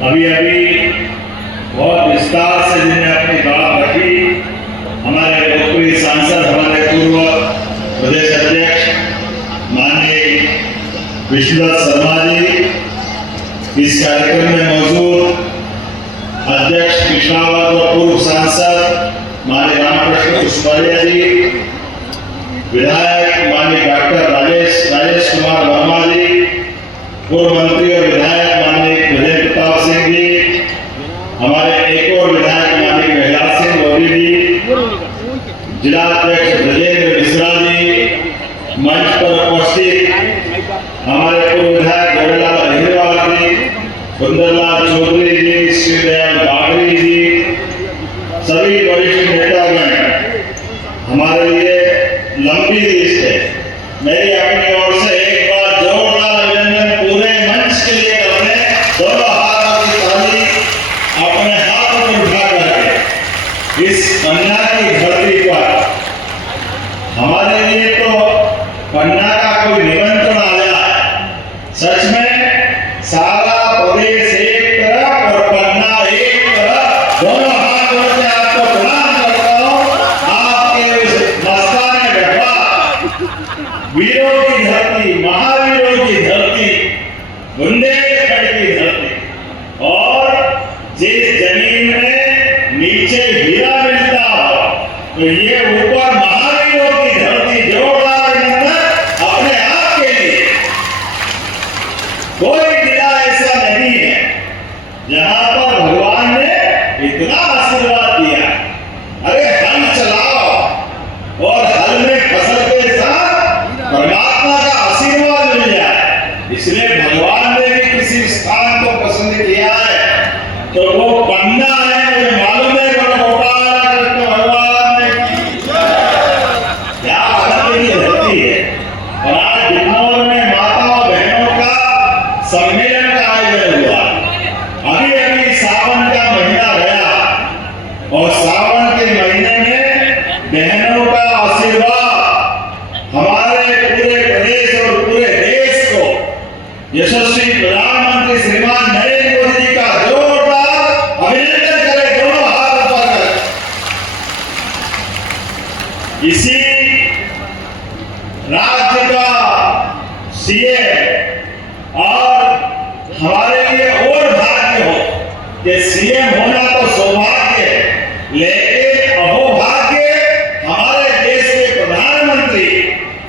अभी अभी बहुत विस्तार से जिन्हें अपनी बात रखी, हमारे लोकप्रिय सांसद, हमारे पूर्व प्रदेश अध्यक्ष माननीय विश्वनाथ शर्मा जी, इस कार्यक्रम में मौजूद अध्यक्ष कृष्णावत और पूर्व सांसद माननीय रामकृष्ण कुशवाहा जी, विधायक माननीय डॉक्टर राजेश कुमार वर्मा जी, पूर्व मंत्री और विधायक माननीय विजय प्रताप सिंह जी, हमारे एक और विधायक माननीय कैलाश सिंह मोदी जी, जिला अध्यक्ष ब्रजेंद्र मिश्रा जी, मंच पर उपस्थित हमारे पूर्व विधायक गोरेलाल अहिरवार जी, सुंदरलाल चौधरी जी, श्रीदयाल बागड़ी जी, सभी वरिष्ठ नेतागण, हमारे लिए लंबी लिस्ट है। मेरी अपनी ओर से एक बार जोरदार अभिनंदन पूरे मंच के लिए करने, दोनों हाथों की ताली अपने हाथों में उठा करके इस पन्ना की धरती पर हमारे लिए तो पन्ना का कोई निमंत्रण आ जाए, सच में सारा प्रदेश एक तरफ और पन्ना एक तरफ, दोनों हाथों से आपको प्रणाम करता हूँ। आपके उस मस्ताने गढ़वा, वीरों की धरती, महावीरों की धरती, बुंदेलखंड की धरती, और जिस जमीन में नीचे हीरा मिलता हो, तो ये ऊपर महावीरों की धरती। जोरदार अभिनंदन अपने आप के लिए। कोई जिला ऐसा नहीं है जहां पर भगवान ने इतना आशीर्वाद दिया। अरे हल चलाओ और हल में फसल के साथ परमात्मा का आशीर्वाद मिल जाए। इसलिए भगवान ने भी किसी स्थान को पसंद किया है, तो वो पन्ना है। मुझे मालूम है गोपाल कृष्ण भगवान ने क्या आनंद की धरती है। और आज बिजनौर में माताओं बहनों का सम्मेलन का आयोजन हुआ। अभी अभी सावन का महीना गया और सावन के महीने में बहनों का आशीर्वाद हमारे पूरे प्रदेश और पूरे देश को यशस्वी प्रधानमंत्री श्रीमान नरेंद्र मोदी जी का जोरदार अभिनंदन करें, दोनों हाथ ऊपर करें। इसी राज्य का सीएम, और हमारे लिए और भाग्य हो कि सीएम होना तो सौभाग्य है, लेकिन अहोभाग्य हमारे देश के प्रधानमंत्री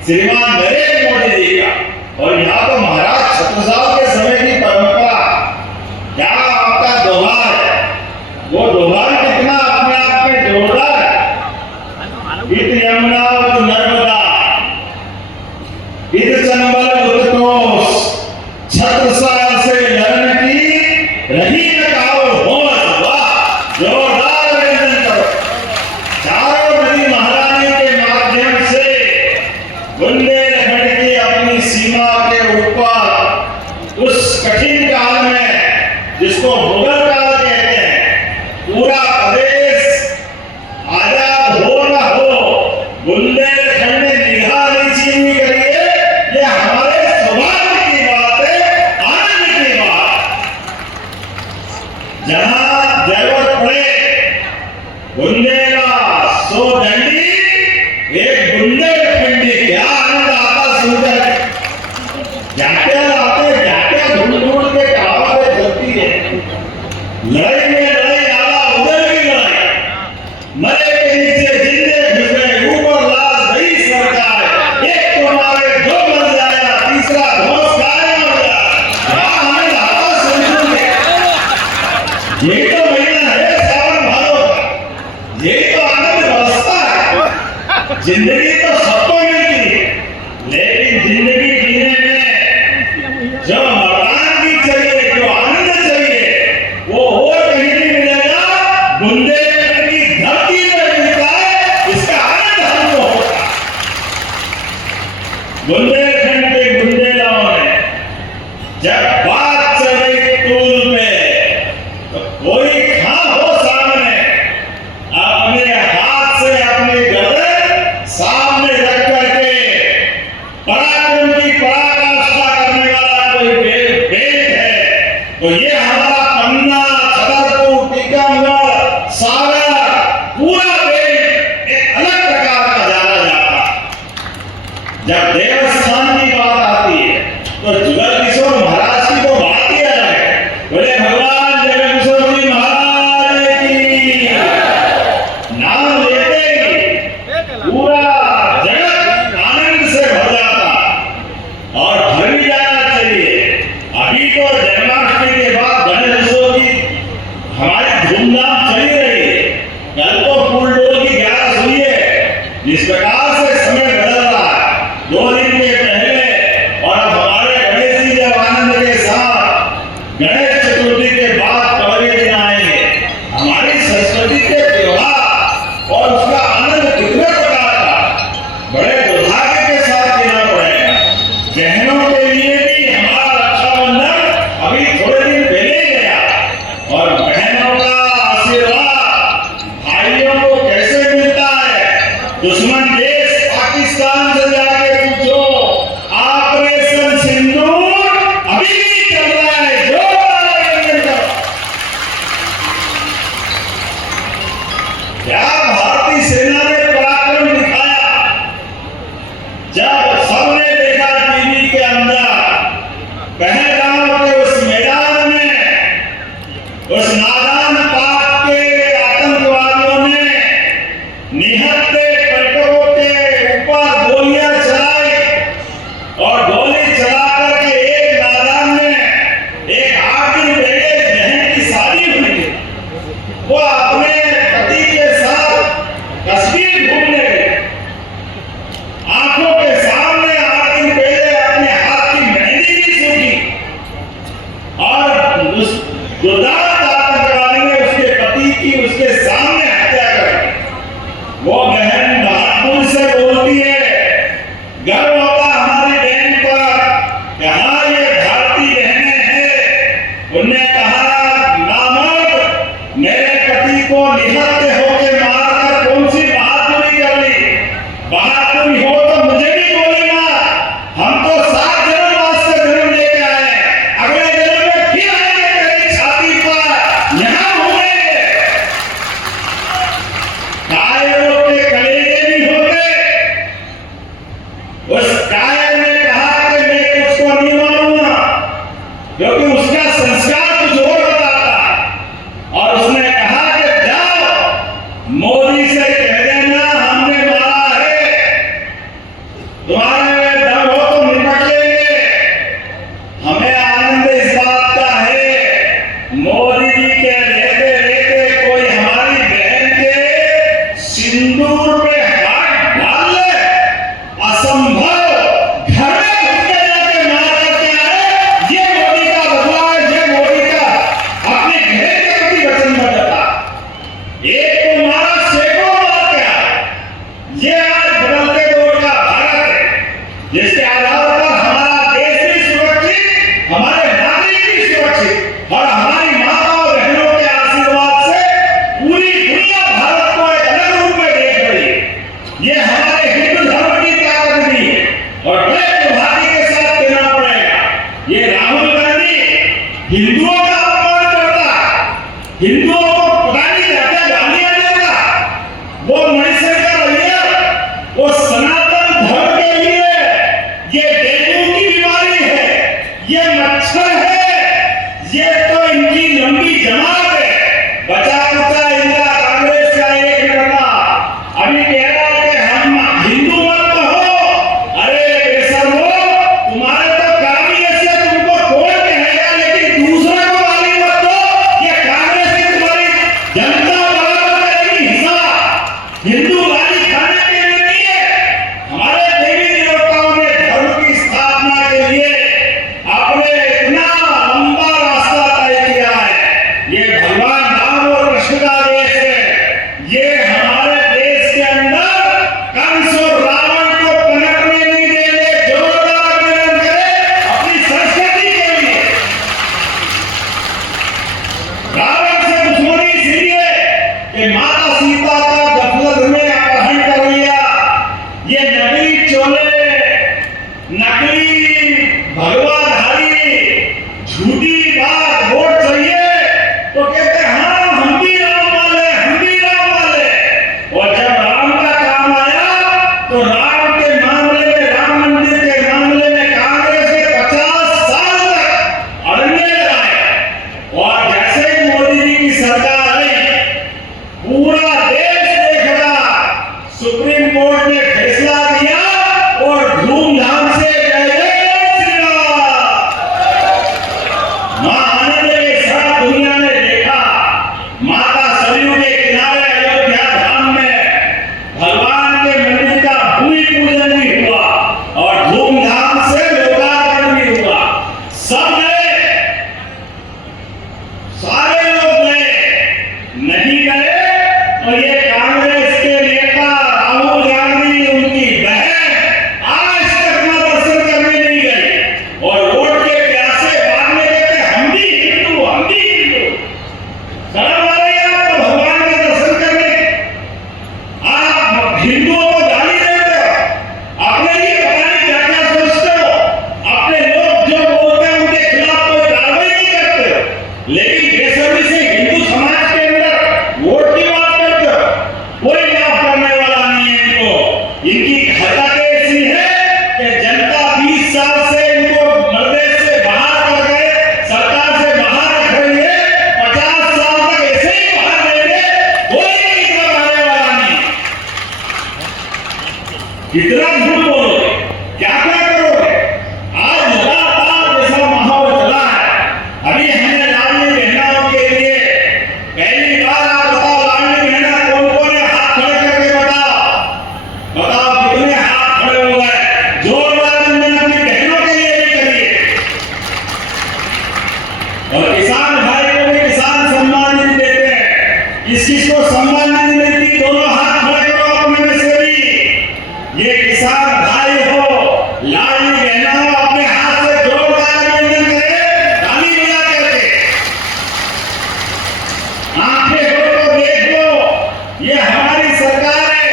श्रीमान नरेंद्र मोदी जी का। और यहाँ तो महाराज छत्रसाल के समय की परंपरा, क्या आपका दोहा है, वो दोहा कितना अपने आप में जोरदार है। इत यमुना उत नर्मदा, इत चंबल उत कोस, छत्रसाल से लड़न की रही न काओ होमत। वाह, जोरदार अभिनंदन करो। चारों नदी महारानी के माध्यम से बुंदेलखंड की अपनी सीमा के ऊपर उस कठिन काल में, जिसको मुगल काल कहते हैं, पूरा प्रदेश आजाद हो न हो, बुंदेलखंड ने निगाह नहीं चीनी करिए। ये हमारे सौभाग्य की बात है, आनंद की बात। जहां जरूरत पड़े बुंदेला सो दंडी, एक बुंदेलखंडी, क्या आनंद आता सुनकर। जाते ढूंढ ढूंढ के कहावतें चलती है। लड़ाई में लड़ाई, आला उधर भी लड़ाई, मरे के नीचे जिंदे घुस गए, ऊपर लाश नहीं सरकार, एक तो मारे दो मर जाया, तीसरा धोस गाय मर जाया। हमें आता सुन के यही तो महीना है सावन भादों का, यही तो आनंद बरसता है। जिंदगी तो सबको मिलती है, लेकिन जिंदगी जीने में जो मर्दानगी चाहिए, जो आनंद चाहिए, वो और कहीं नहीं मिलेगा, बुंदेलखंड की धरती में मिलता है। इसका आनंद हमको होता है। बुंदेलखंड के बुंदेलाओं ने जब बात चल गई टूल पे, तो कोई खां हो सामने, अपने हाथ से अपनी गर्दन सामने पन्ना, छतरपुर, टीकमगढ़, सागर, पूरा देश एक अलग प्रकार का जाना जाता। जब देवस्थान की बात आती है तो जुगल किशोर महाराज की तो बात ही अलग है। बोले भगवान जुगल किशोर जी महाराज की नाम लेते ही पूरा जगत आनंद से भर जाता और भर भी जाना चाहिए। अभी तो जन्माष्टमी के बाद गणेश उत्सव की हमारी धूमधाम चली रही है। कल तो फूल डोल की 11 हुई है। जिस प्रकार से समय बदल रहा है, 2 दिन के पहले और अब हमारे गणेश जी जब आनंद के साथ गणेश चतुर्थी के बाद पहले दिन आएंगे, हमारी संस्कृति के त्योहार और उसका आनंद कितने प्रकार का, बड़े दुर्भाग्य के साथ कहना पड़ेगा। बहनों के लिए भी हमारा रक्षाबंधन अभी थोड़े दिन पहले ही गया और बहनों का आशीर्वाद भाइयों को कैसे मिलता है। दुश्मन देश पाकिस्तान से जाके पूछो, ऑपरेशन सिंदूर अभी भी चल रहा है। जो क्या भारतीय सेना ने पराक्रम दिखाया। जब सबने देखा टीवी के अंदर पहलगाम के उस मैदान में उस नादान पाक के आतंकवादियों ने निहत्थे पर्यटकों के ऊपर गोलियां चलाई और गोली चला करके एक नादान में एक 8 दिन पहले बहन की शादी हुई थी, वो अपने पति के साथ कश्मीर घूमने गए। आंखों के सामने 8 दिन पहले अपने हाथ की मेहंदी भी सूखी और उस दुर्दांत आतंकवादी ने उसके पति की उसके सामने हत्या कर दी। वो बहन बहादुर से बोलती है, गर्व होता हमारी बहन पर, कहा ये भारतीय बहनें हैं। उन्होंने कहा, नामर्द, मेरे पति को निहत्थे होके मारकर कौन सी बहादुरी कर ली। बहादुरी हो तो मुझे भी गोली मार। हम तो 7 जन्म वास्ते जन्म लेके आए, अगले जन्म में फिर आएंगे तेरी छाती पर, यहाँ घूमेंगे। कायरों के कलेजे भी होते। उस कायर ने कहा कि मैं तुझको नहीं मारूंगा, क्योंकि उसका संस्कार कुछ और बताता। और उसने कहा कि जाओ मोदी से कह देना हमने मारा है, तुम्हारे में दम हो तो निपट लेंगे। हमें आनंद इस बात का है, मोदी जी के रहते रहते कोई हमारी बहन के सिंदूर पे हाथ डाल ले, असंभव। घर में घुस के जाके मार करके आए, ये मोदी का बदला है, ये मोदी का अपने घर के प्रति वचनबद्धता। एक को मारा, सैकड़ों मार के आए। ये आज बदलते दौर का भारत है, जिसके आधार पर हमारा देश भी सुरक्षित, हमारे नागरिक भी सुरक्षित और हमारी माता और बहनों के आशीर्वाद से पूरी दुनिया भारत को एक अलग रूप में देख रही है। ये हमारे हिंदू धर्म की ताकत भी है और बड़े दुर्भाग्य के साथ कहना पड़ेगा, ये राहुल गांधी हिंदुओं का अपमान करता है, हिंदुओं को पता नहीं क्या गालियां देता। वो मणिशंकर अय्यर, वो सनातन धर्म के लिए ये डेंगू की बीमारी है, ये मच्छर है, ये तो इनकी लंबी जमात है। बचा कुचा इनका कांग्रेस का एक लड़का अभी कह रहा है कि हम हिंदू मत कहो। अरे बेशर्मो, तुम्हारे तो काम ही ऐसे, तुमको कौन कहेगा, लेकिन दूसरे को गाली मत दो। ये कांग्रेस की तुम्हारी जनता बराबर करेगी हिसाब। हिंदू गाली खाने के लिए नहीं है। हमारे देवी देवताओं ने धर्म की स्थापना के लिए अपने इतना लंबा रास्ता तय किया है। ये भगवान राम और कृष्ण का देश है। ये हमारे देश के अंदर कंस और रावण को पनपने नहीं देंगे। जोरदार अभिनंदन करें अपनी संस्कृति के लिए। रावण से दुश्मनी इसलिए कि माता सीता का दशरथ ने अपहरण कर लिया। ये नकली चोले, नकली भगवाधारी, झूठी बात, वोट चाहिए, और ये कांग्रेस के नेता राहुल गांधी उनकी बहन आज तक ना दर्शन करने नहीं गए और वोट के प्यासे मारने देते हम भी हिंदू शर्म आ रही है आपको भगवान के दर्शन करने। आप हिंदुओं को गाली देते हो, अपने लिए पता नहीं क्या क्या सोचते हो, अपने लोग जो बोलते हैं उनके खिलाफ कोई कार्रवाई नहीं करते हो, लेकिन बेसब्री से हिंदू समाज के अंदर वोट की बात करते हो। कोई माफ करने वाला नहीं है इनको। इनकी हरकतें ऐसी है कि जनता 20 साल से इनको मर्दे से बाहर कर गए, सरकार से बाहर रख रही है, 50 साल तक ऐसे ही बाहर रहेंगे, कोई इनका आने वाला नहीं। कितना झूठ बोलोगे, क्या क्या करोगे। आज लगातार जैसा माहौल चला है, अभी हमने लाडली बहनों के लिए पहली बार आप बताओ लाडली बहना कौन कौन है, हाथ खड़े करके बताओ कितने हाथ खड़े हो गए। जोरदार वंदन अपनी बहनों के लिए भी करिए। और किसान भाई को भी किसान सम्मान निधि देते हैं, किस किस को सम्मान निधि मिलती, दोनों हाथ खड़े करो अपने में से भी। ये किसान भाई हो, लाडली बहना हो, अपने हाथ से जोरदार वंदन करें, ताली बजा करके। आंखें हो तो देख लो, ये हमारी सरकार है।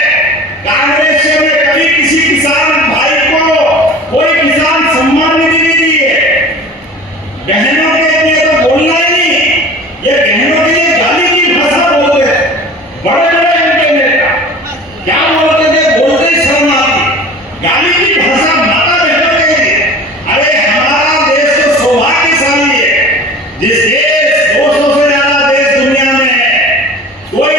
कांग्रेस ने कभी किसी किसान भाई को कोई किसान सम्मान निधि नहीं दी है। बहनों के लिए तो बोलना ही नहीं, ये बहनों के लिए गाली की भाषा बोलते हैं। बड़े बड़े उनके नेता क्या बोलते थे, बोलते ही शर्म आती। गाली की भाषा माता बहनों के लिए। अरे हमारा देश तो सौभाग्यशाली है, जिस देश 200 से ज्यादा देश दुनिया में है, कोई